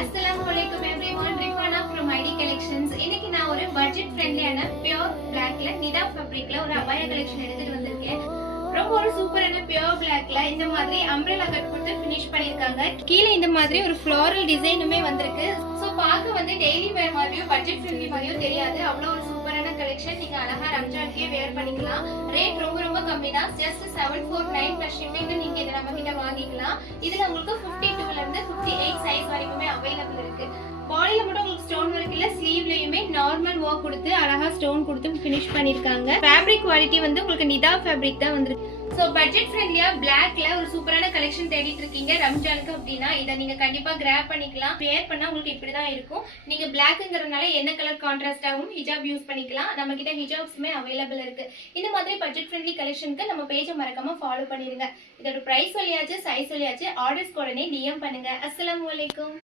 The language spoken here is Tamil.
Assalamualaikum everyone, Rifana from ID Collections. இன்னைக்கு நான் ஒரு பட்ஜெட் ஃப்ரெண்ட்லியான பியூர் பிளாக்ல நிதா ஃபேப்ரிக்ல ஒரு அபாயா கலெக்ஷன் எடுத்துட்டு வந்திருக்கேன். ரொம்ப ஒரு சூப்பரான பியூர் பிளாக்ல இந்த மாதிரி அம்ப்ரெல்லா கட் கொடுத்து ஃபினிஷ் பண்ணிருக்காங்க. கீழே இந்த மாதிரி ஒரு ஃப்ளோரல் டிசைனுமே வந்திருக்கு. சோ பார்க்க வந்து டெய்லி வேர் மாதிரியும் பட்ஜெட் ஃப்ரெண்ட்லி மாதிரியும் தெரியாது. அவ்வளவு ஒரு சூப்பரான கலெக்ஷன். நீங்க அழகா ரம்ஜானுக்கே வேர் பண்ணிக்கலாம். ரேட் ரொம்ப கம்மி தான். ஜஸ்ட் 749 பிளஸ் ஷிப்பிங் நீங்க இத நம்ம கிட்ட வாங்கிக்கலாம். இதுல உங்களுக்கு 52 ல இருந்து 58 சைஸ் வரைக்குமே அவைலபிள் இருக்கு. பாடியில மட்டும் உங்களுக்கு ஸ்டோன் ஒர்க் இல்ல, ஸ்லீவ்லயுமே நார்மல் ஒர்க் கொடுத்து அழகா ஸ்டோன் கொடுத்து ஃபினிஷ் பண்ணிருக்காங்க. ஃபேப்ரிக் குவாலிட்டி வந்து உங்களுக்கு நிதா ஃபேப்ரிக் தான் வந்திருக்கு. சோ பட்ஜெட் ஃப்ரெண்ட்லியா பிளாக்ல ஒரு சூப்பரான கலெக்ஷன் தேடிட்டு இருக்கீங்க ரம்ஜானுக்கு அப்படின்னா இத நீங்க கண்டிப்பா கிராப் பண்ணிக்கலாம். வேர் பண்ணா உங்களுக்கு இப்படிதான் இருக்கும். நீங்க பிளாக்ங்கறதுனால என்ன கலர் கான்ட்ராஸ்டாவும் ஹிஜாப் யூஸ் பண்ணிக்கலாம். நம்ம கிட்ட ஹிஜாப்ஸ்மே அவைலபிள் இருக்கு. இந்த மாதிரி பட்ஜெட் ஃப்ரெண்ட்லி கலெக்ஷனுக்கு நம்ம பேஜை மறக்காம ஃபாலோ பண்ணிருங்க. இதோட பிரைஸ் சொல்லியாச்சு, சைஸ் சொல்லியாச்சு. ஆர்டர்ஸ் உடனே டிஎம் பண்ணுங்க. அஸ்ஸலாமு அலைக்கும்.